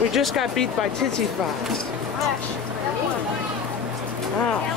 We just got beat by Titsy Frogs. Wow.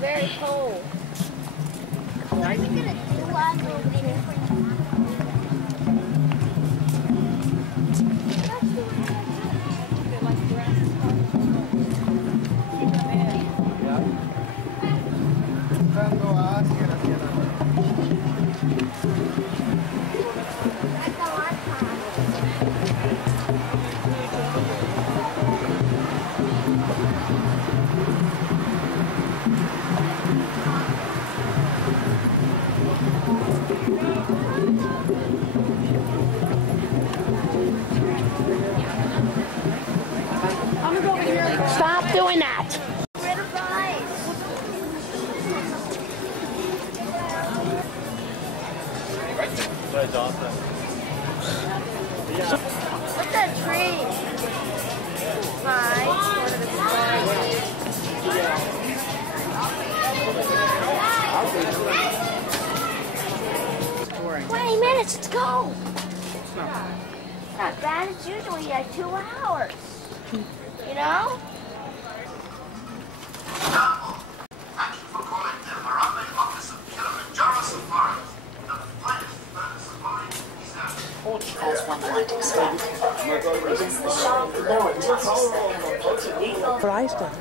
Very cold. Are you gonna do one over there? Stop doing that! What's that tree? Fine. 20 minutes, let's go! Not bad, it's usually like 2 hours. You know? Thank you for calling the Harambe office of Kilimanjaro Safaris, the finest bird safari reserve. As one might expect, it is the sharp lower tusks that can impede What I done.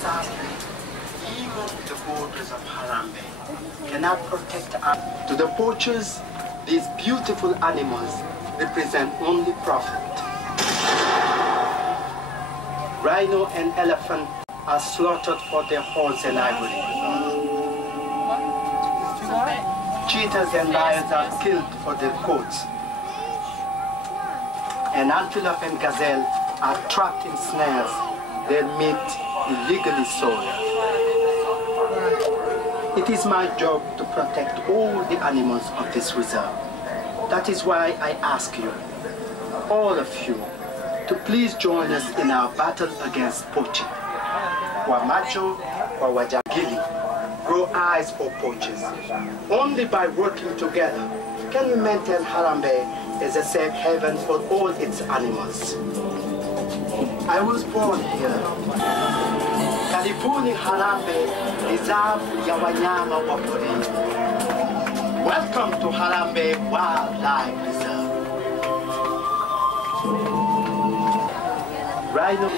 Sadly, even the borders of Harambe cannot protect us. To the poachers, these beautiful animals represent only profit. Rhino and elephant are slaughtered for their horns and ivory. Cheetahs and lions are killed for their coats. And antelope and gazelle are trapped in snares, their meat illegally sold. It is my job to protect all the animals of this reserve. That is why I ask you, all of you, to please join us in our battle against poaching. Wamacho, Wajagili, grow eyes for poachers. Only by working together can we maintain Harambe as a safe haven for all its animals. I was born here. Karibuni Harambe, Reserve ya Wanyama wa Porini. Welcome to Harambe Wildlife Reserve. Rhino.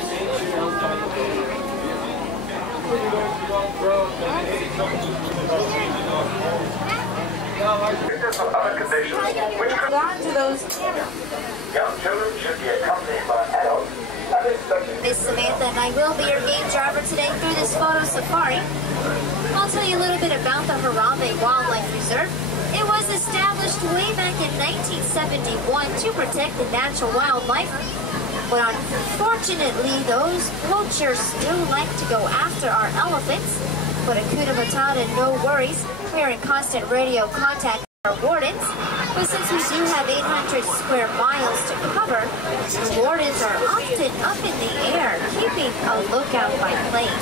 Of other conditions which could On to those. young children should be accompanied by adults. This is Samantha, and I will be your game driver today through this photo safari. I'll tell you a little bit about the Harambe Wildlife Reserve. It was established way back in 1971 to protect the natural wildlife. But unfortunately, those poachers still like to go after our elephants. But Hakuna Matata, no worries. We are in constant radio contact. Wardens, but since we do have 800 square miles to cover, the wardens are often up in the air, keeping a lookout by plane.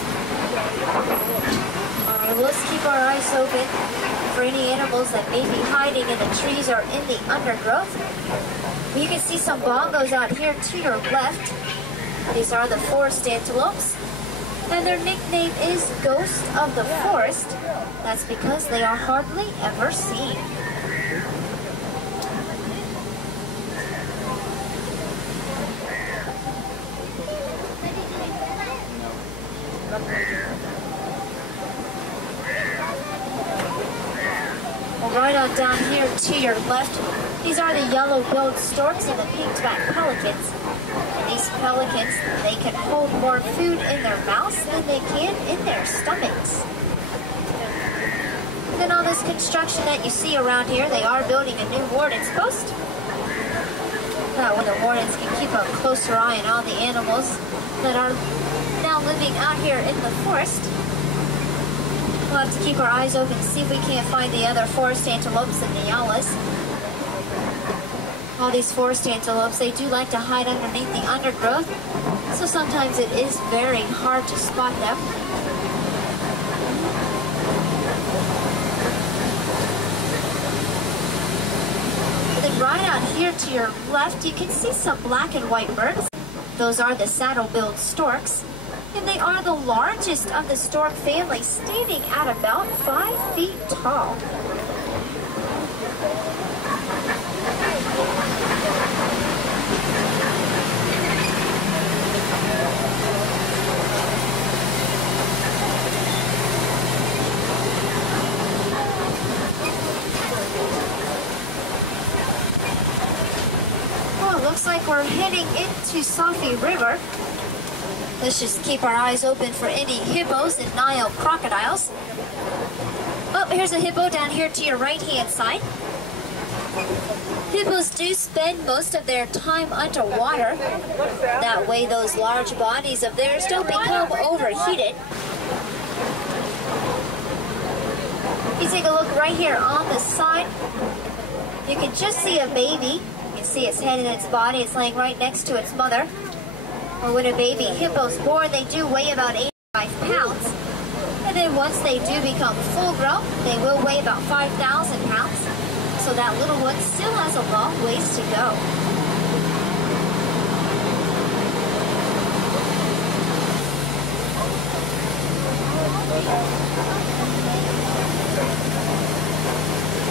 Alright, let's keep our eyes open for any animals that may be hiding in the trees or in the undergrowth. You can see some bongos out here to your left. These are the forest antelopes, and their nickname is Ghost of the Forest. That's because they are hardly ever seen. Right on down here to your left, these are the yellow-billed storks and the pink-backed pelicans. And these pelicans, they can hold more food in their mouths than they can in their stomachs. And then all this construction that you see around here, they are building a new warden's post. That way the wardens can keep a closer eye on all the animals that are now living out here in the forest. We'll have to keep our eyes open to see if we can't find the other forest antelopes and nyalas. All these forest antelopes, they do like to hide underneath the undergrowth, so sometimes it is very hard to spot them. And then right out here to your left, you can see some black and white birds. Those are the saddle-billed storks. And they are the largest of the stork family, standing at about 5 feet tall. Well, it looks like we're heading into Safi River. Let's just keep our eyes open for any hippos and Nile crocodiles. Oh, here's a hippo down here to your right-hand side. Hippos do spend most of their time underwater. That way those large bodies of theirs don't become overheated. If you take a look right here on the side, you can just see a baby. You can see its head and its body. It's laying right next to its mother. Or when a baby hippo's born, they do weigh about 85 pounds. And then once they do become full grown, they will weigh about 5,000 pounds. So that little one still has a long ways to go.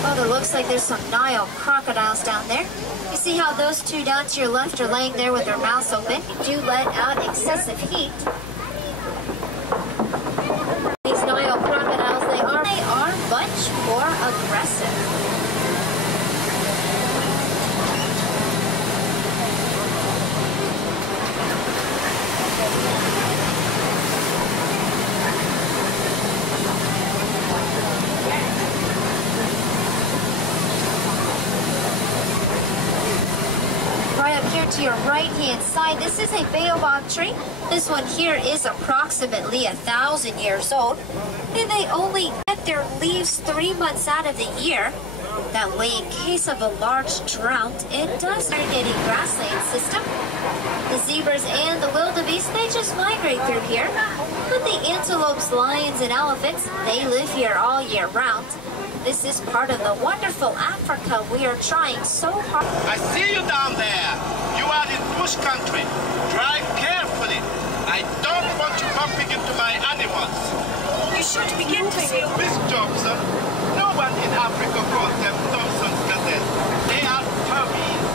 Oh, it looks like there's some Nile crocodiles down there. You see how those two down to your left are laying there with their mouths open? They do let out excessive heat. These Nile crocodiles, they are much more aggressive. To your right-hand side, this is a baobab tree. This one here is approximately 1,000 years old, and they only get their leaves 3 months out of the year. That way, in case of a large drought, it does irrigating grassland system. The zebras and the wildebeest, they just migrate through here. But the antelopes, lions, and elephants, they live here all year round. This is part of the wonderful Africa we are trying so hard. I see you down there. You are in bush country. Drive carefully. I don't want you bumping into my animals. You should begin to see. Miss Johnson, no one in Africa calls them Thompson's gazelle. They are termites.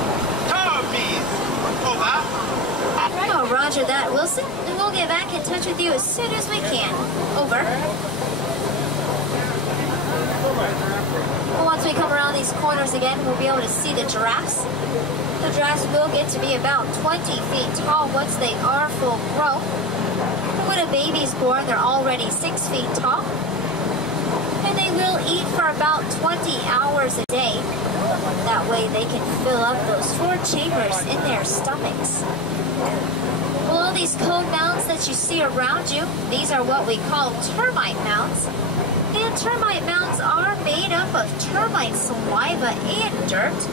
Termites. Over. Oh, roger that, Wilson. And we'll get back in touch with you as soon as we can. Over. Well, once we come around these corners again, we'll be able to see the giraffes. The giraffes will get to be about 20 feet tall once they are full grown. When a baby's born, they're already 6 feet tall. And they will eat for about 20 hours a day. That way they can fill up those 4 chambers in their stomachs. Well, all these cone mounds that you see around you, these are what we call termite mounds. And termite mounds are made up of termite saliva and dirt.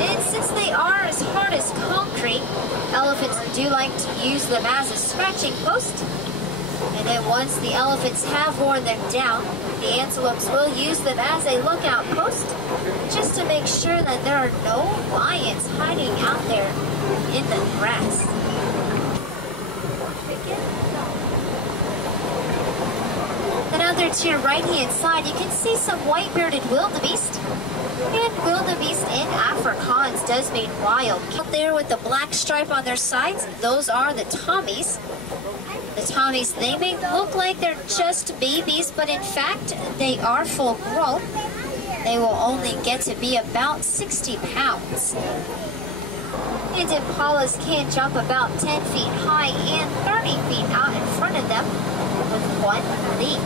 And since they are as hard as concrete, elephants do like to use them as a scratching post. And then once the elephants have worn them down, the antelopes will use them as a lookout post, just to make sure that there are no lions hiding out there in the grass. And out there to your right-hand side, you can see some white-bearded wildebeest. And wildebeest in Afrikaans does mean wild. Out there with the black stripe on their sides, those are the Tommies. The Tommies, they may look like they're just babies, but in fact, they are full grown. They will only get to be about 60 pounds. And impalas can jump about 10 feet high and 30 feet out in front of them with one leap.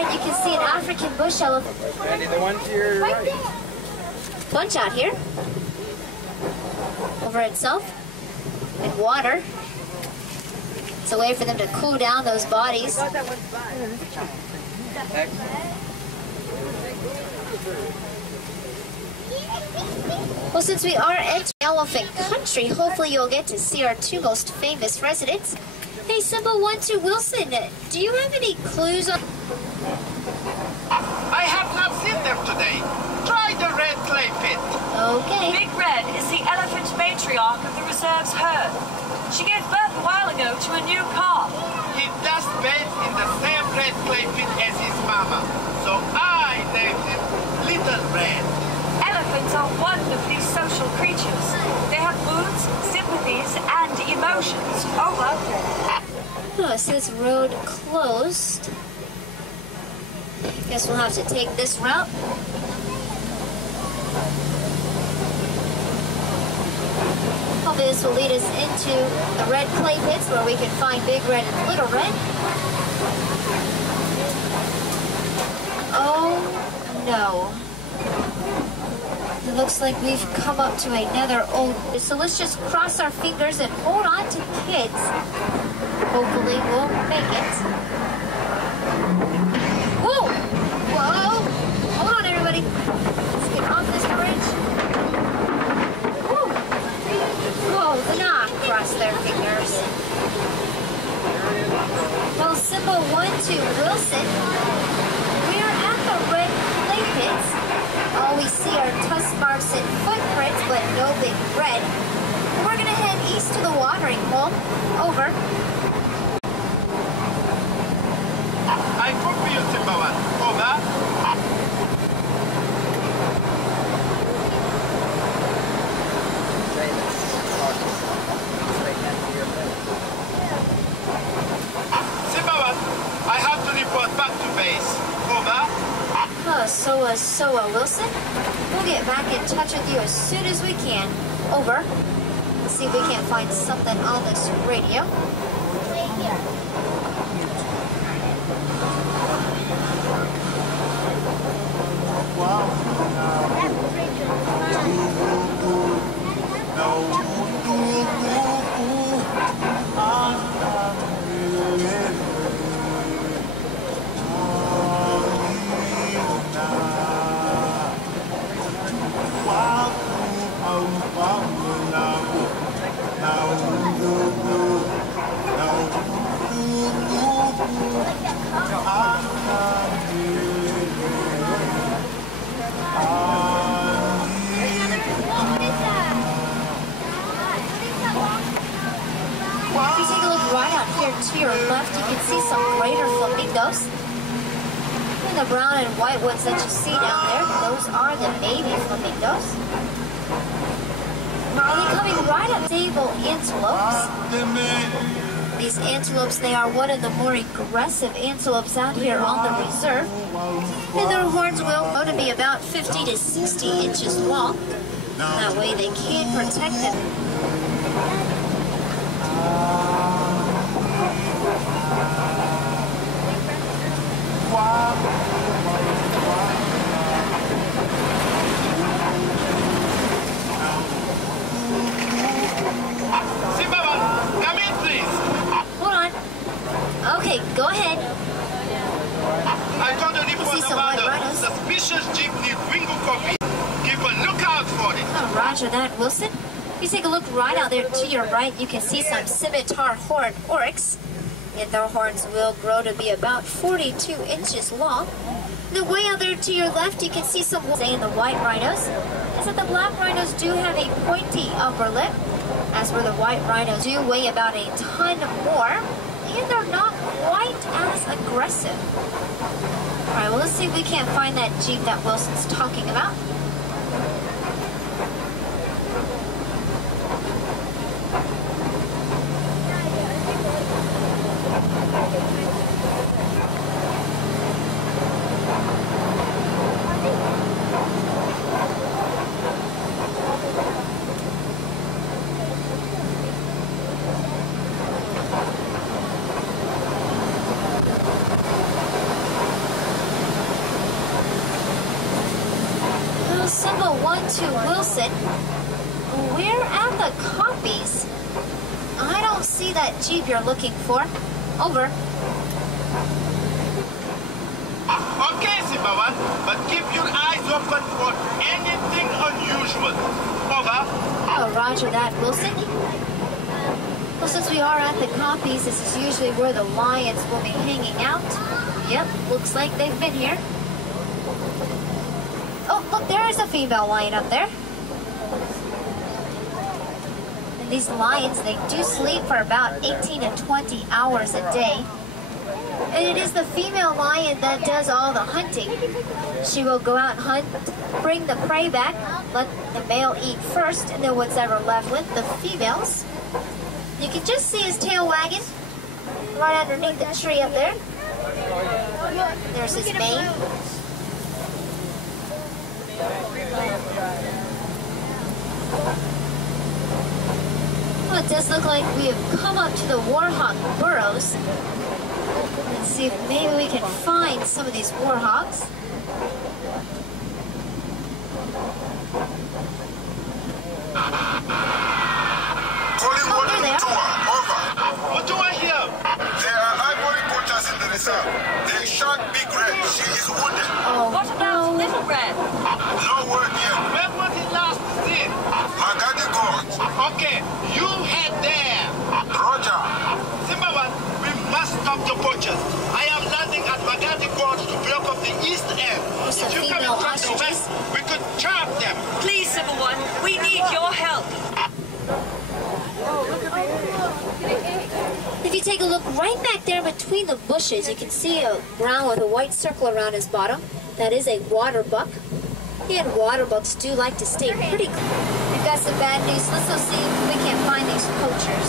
You can see an African bush elephant. Randy, the one to your right. Bunch out here. Over itself. And water. It's a way for them to cool down those bodies. Well, since we are entering elephant country, hopefully you'll get to see our two most famous residents. Hey, Simba 1-2 Wilson, do you have any clues on... I have not seen them today. Try the red clay pit. Okay. Big Red is the elephant matriarch of the reserve's herd. She gave birth a while ago to a new calf. He does bathe in the same red clay pit as his mama, so I named him Little Red. Elephants are wonderfully social creatures. They have moods, sympathies, and emotions. Over. Oh, it says road closed. Guess we'll have to take this route. Hopefully this will lead us into the red clay pits where we can find Big Red and Little Red. Oh no. It looks like we've come up to another old... So let's just cross our fingers and hold on to kids. Hopefully we'll make it. Whoa! Whoa! Hold on, everybody. Let's get off this bridge. Whoa! Whoa, do not cross their fingers. Well, Simba 1-2 Wilson, we are at the red clay pits. All we see are tusk marks and footprints, but no Big Red. We're gonna head east to the watering hole. Over. I fulfill Simba 1. Over. Simba 1, I have to report back to base. Over. Soa Wilson. We'll get back in touch with you as soon as we can. Over. Let's see if we can't find something on this radio. To your left, you can see some greater flamingos. And the brown and white ones that you see down there, those are the baby flamingos. Are they coming right up to table antelopes? These antelopes, they are one of the more aggressive antelopes out here on the reserve. And their horns will grow to be about 50 to 60 inches long. That way they can protect them. Come in, please. Hold on. Okay, go ahead. I got a report see some about white a rhinos. suspicious jeep near Wingo Coffee. Keep a lookout for it. Oh, roger that, Wilson. If you take a look right out there to your right, you can see some scimitar horned oryx. And their horns will grow to be about 42 inches long. The way out there to your left, you can see some saying the white rhinos. Is that the black rhinos do have a pointy upper lip, as for the white rhinos do weigh about a ton more, and they're not quite as aggressive. All right, well, let's see if we can't find that jeep that Wilson's talking about. Symbol 1-2 Wilson, we're at the copies. I don't see that jeep you're looking for. Over. Okay, Simba One, but keep your eyes open for anything unusual. Over. Oh, roger that, Wilson. Well, since we are at the copies, this is usually where the lions will be hanging out. Yep, looks like they've been here. Oh, look, there is a female lion up there. And these lions, they do sleep for about 18 to 20 hours a day. And it is the female lion that does all the hunting. She will go out and hunt, bring the prey back, let the male eat first, and then what's ever left with the females. You can just see his tail wagging right underneath the tree up there. There's his mane. Well, it does look like we have come up to the warhawk burrows. Let's see if maybe we can find some of these warhawks. Calling there they are. over. What do I hear? There are ivory poachers in the reserve. They shot Big Red. She is wounded. Oh, What about Little Red? No word yet. Where was he last seen? Magadi Gorge. Okay, you head there. Roger. Simba One, we must stop the poachers. I am landing at Magadi Gorge to block off the east end. Some If you come female in from the ostriches. west, we could trap them. Please, Symbol 1, we need your help. If you take a look right back there between the bushes, you can see a brown with a white circle around his bottom. That is a water buck. And water bucks do like to stay pretty clean. We've got some bad news. Let's go see if we can't find these poachers.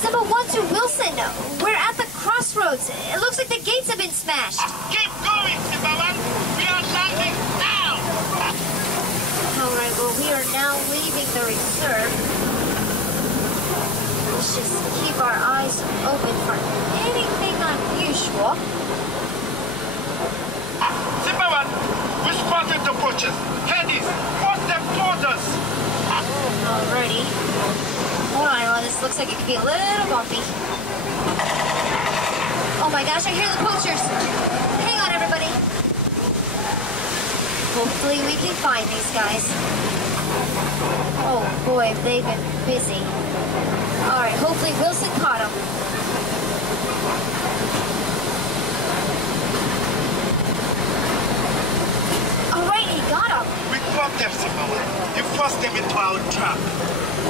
Symbol 1-2 Wilson, we're at the crossroads. It looks like the gates have been smashed. Keep going, Simba One. We are landing now. All right, well, we are now leaving the reserve. Let's just keep our eyes open for anything unusual. Simba One, we spotted the poachers. Head east. Force them towards us. Alrighty. Hold on, well, this looks like it could be a little bumpy. Oh my gosh, I hear the poachers. Hang on, everybody. Hopefully we can find these guys. Oh boy, they've been busy. Alright, hopefully Wilson caught them. Alright, he got them. We caught them, Simba One. You forced them into our trap.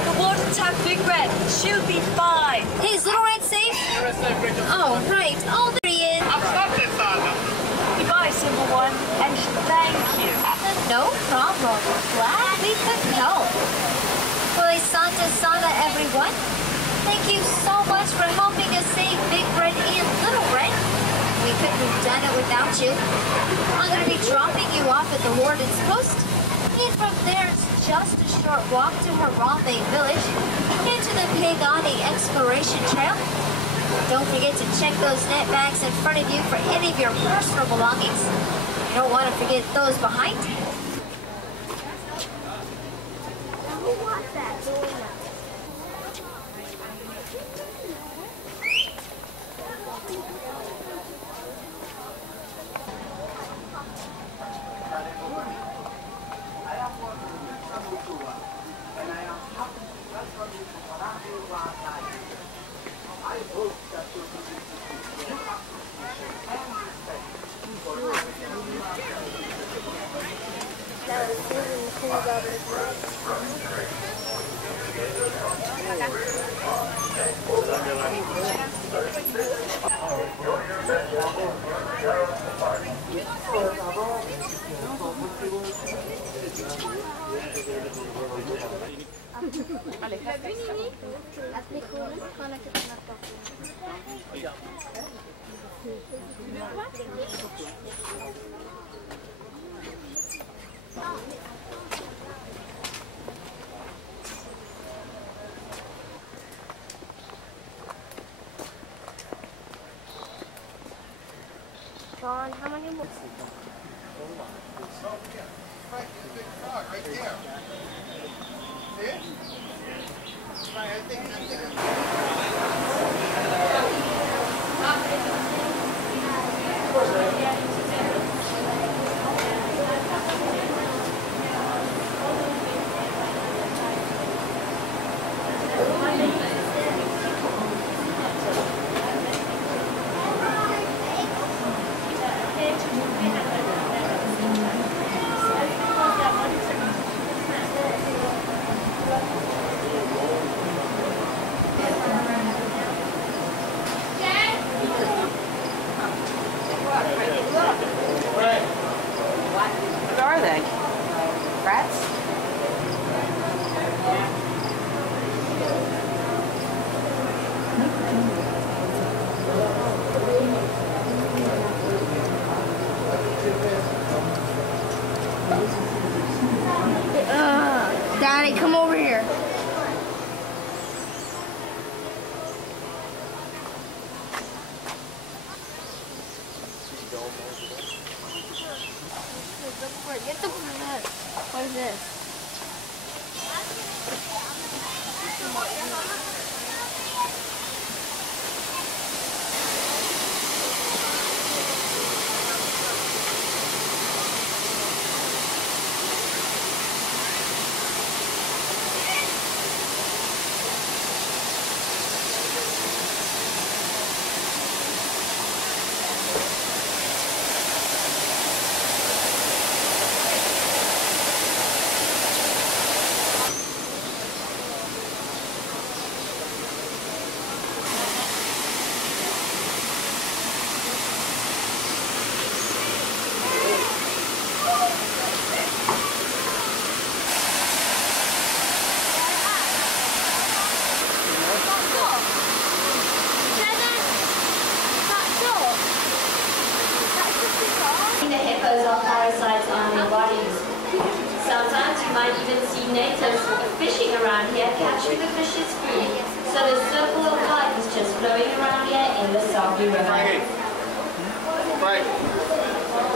The water tap Big Red. She'll be fine. Hey, is Little Red safe? Oh, right. Oh, there he is. I've got this, Anna. Goodbye, Symbol 1, and thank you. No problem. Glad we could help. everyone. Thank you so much for helping us save Big Red and Little Red. We couldn't have done it without you. I'm going to be dropping you off at the Warden's Post. And from there, it's just a short walk to Harambe Village and to the Pagani Exploration Trail. Don't forget to check those net bags in front of you for any of your personal belongings. You don't want to forget those behind you. Who wants that? John, how many more? Right there. See it? I think What are they? Rats? Daddy, come over here. Get the what is this? The hippos are parasites on their bodies. Sometimes you might even see natives fishing around here, catching the fish's food. So the circle of life is just flowing around here in the Sabi River.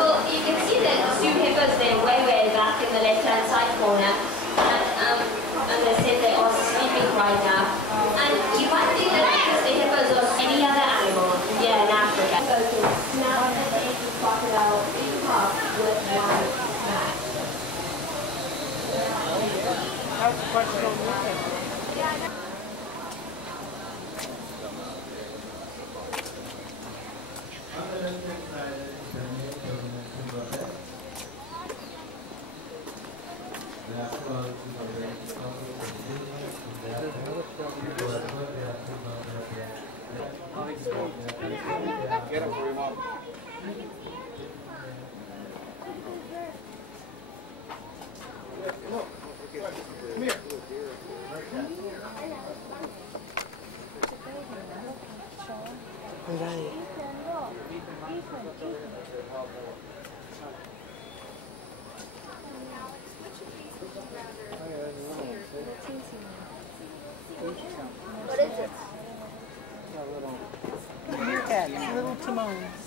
Well, you can see the two hippos there way back in the left-hand side corner. And they said they are sleeping right now. And you might think that because the hippos are any other animal here in Africa. Now an ancient crocodile in half with one smash. How's the question on this? That's What is it? Meerkats, little Timons.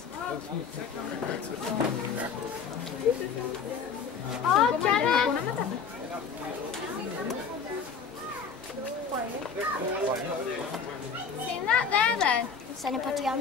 Oh, Jenna! Seen that there then? Send put on.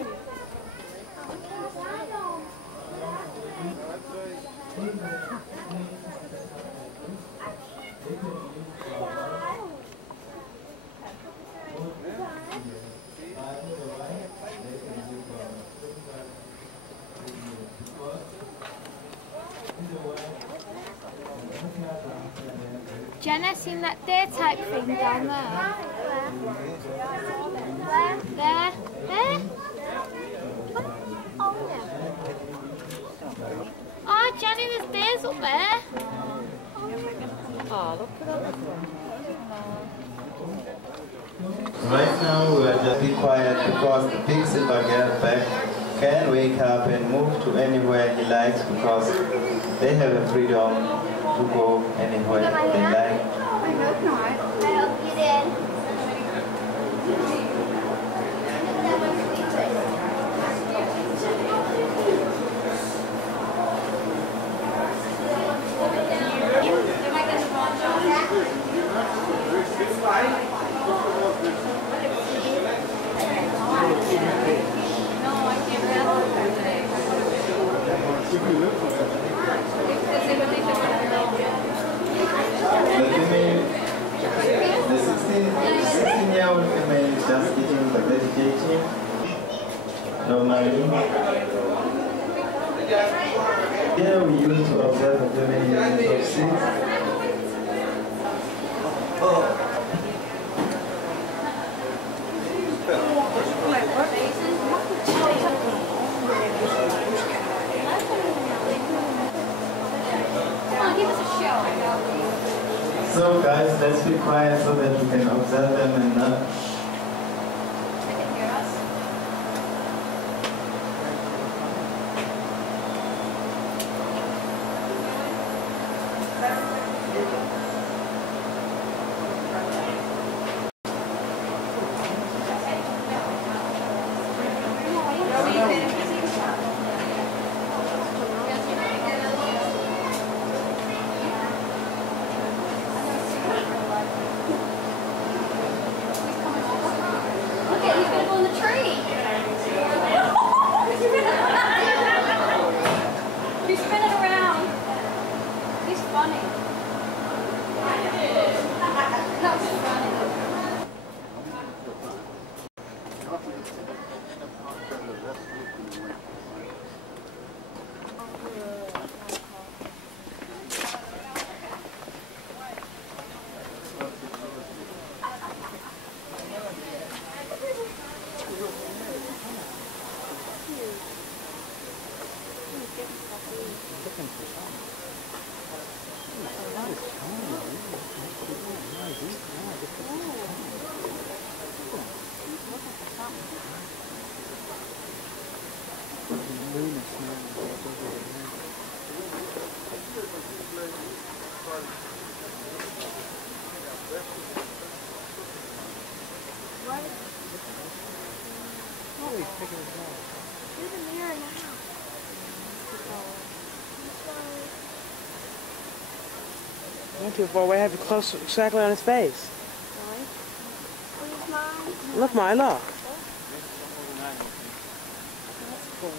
Jenna, seen that deer type thing down there? Where? There? There? Oh, yeah. Oh, Jenny, there's bears up there. Oh, look at that. Right now we are just be quiet because the big silver back can wake up and move to anywhere he likes because they have a freedom to go anywhere they like. I hope you did. The 16-year-old female is just eating the vegetation normally. Here we used to observe the female use of seeds. So guys, let's be quiet so that we can observe them and not... They can hear us. He's spinning around. He's funny. That's funny. Not too far away, have it close exactly on his face. Look, mine, look. That's cool.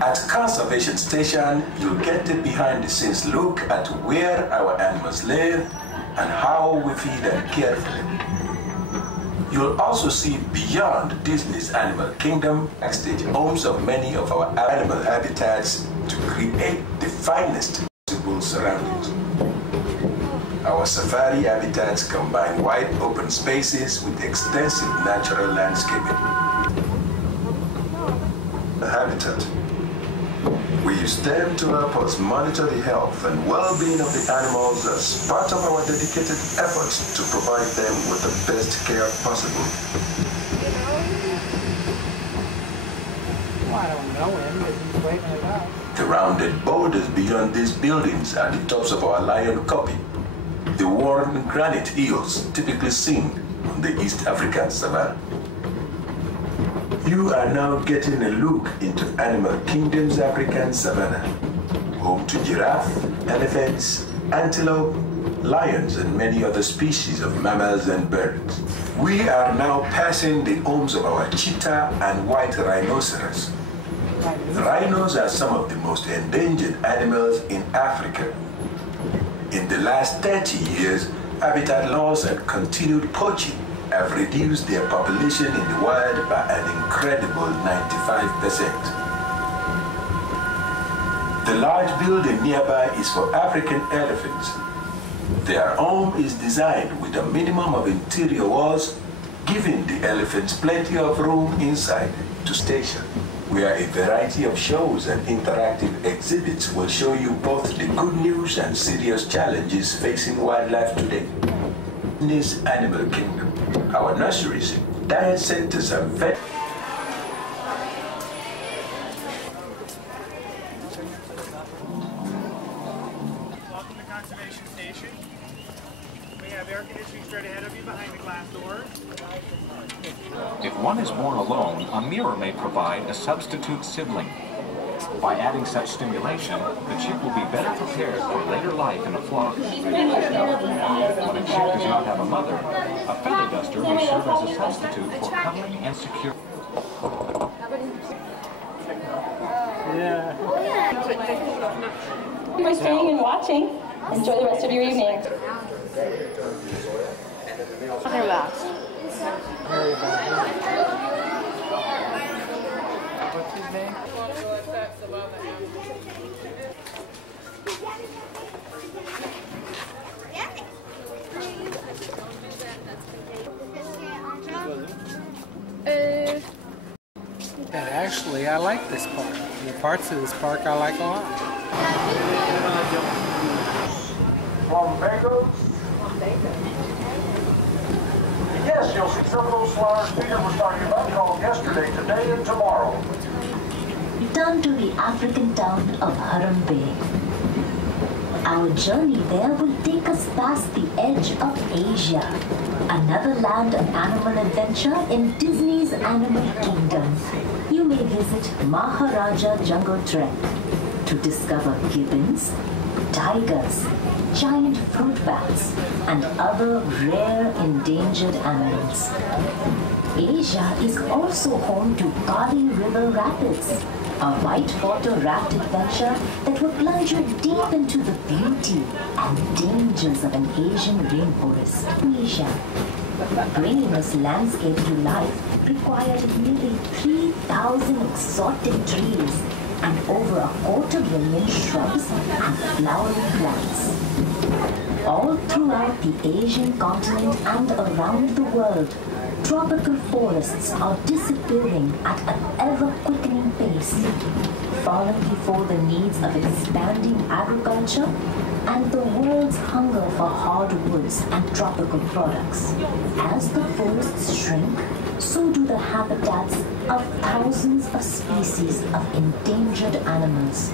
At Conservation Station, you'll get a behind-the-scenes look at where our animals live and how we feed and care for them. You'll also see beyond Disney's Animal Kingdom, backstage homes of many of our animal habitats to create the finest possible surroundings. Our safari habitats combine wide open spaces with extensive natural landscaping. The habitat. We use them to help us monitor the health and well-being of the animals as part of our dedicated efforts to provide them with the best care possible. Well, I don't know him, but he's waving it out. The rounded boulders beyond these buildings are the tops of our lion copy, the worn granite eels typically seen on the East African savanna. You are now getting a look into Animal Kingdom's African savanna, home to giraffe, elephants, antelope, lions, and many other species of mammals and birds. We are now passing the homes of our cheetah and white rhinoceros. Rhinos are some of the most endangered animals in Africa. In the last 30 years, habitat loss and continued poaching have reduced their population in the wild by an incredible 95%. The large building nearby is for African elephants. Their home is designed with a minimum of interior walls, giving the elephants plenty of room inside to station, where a variety of shows and interactive exhibits will show you both the good news and serious challenges facing wildlife today. In this Animal Kingdom, our nurseries, diet centers, and vet. Welcome to Conservation Station. We have air conditioning straight ahead of you behind the glass door. If one is born alone, a mirror may provide a substitute sibling. By adding such stimulation, the chick will be better prepared for later life in a flock. When a chick does not have a mother, a feather duster may serve as a substitute for cuddling and security. Yeah. Thank you for staying and watching. Enjoy the rest of your evening. Relax. What's his name? And actually, I like this park. The parts of this park I like a lot. Lumbago? Yes, you'll see some of those flowers Peter was talking about called yesterday, today, and tomorrow. Return to the African town of Harambe. Our journey there will take us past the edge of Asia, another land of animal adventure in Disney's Animal Kingdom. You may visit Maharaja Jungle Trek to discover gibbons, tigers, giant fruit bats, and other rare endangered animals. Asia is also home to Kali River Rapids, a whitewater raft adventure that will plunge you deep into the beauty and dangers of an Asian rainforest. Asia, bringing this landscape to life required nearly 3,000 exotic trees and over 250,000 shrubs and flowering plants. All throughout the Asian continent and around the world, tropical forests are disappearing at an ever-quickening pace, falling before the needs of expanding agriculture and the world's hunger for hardwoods and tropical products. As the forests shrink, so do the habitats of thousands of species of endangered animals.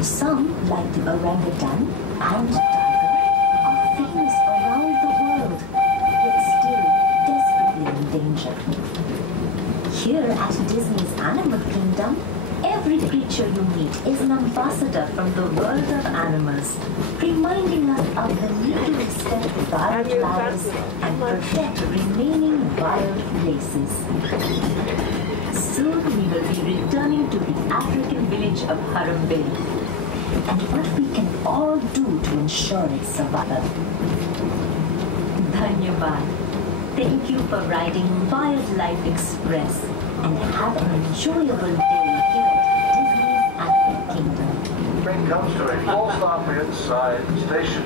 Some, like the orangutan and tiger, are famous around the world, yet still desperately endangered. Here at Disney's Animal Kingdom, every Every creature you meet is an ambassador from the world of animals, reminding us of the need to respect wildlife and protect remaining wild places. Soon we will be returning to the African village of Harambee, and what we can all do to ensure its survival. Dhanyavad. Thank you for riding Wildlife Express, and have an enjoyable day here at Disney's Animal Kingdom. Train comes to a full stop inside the station.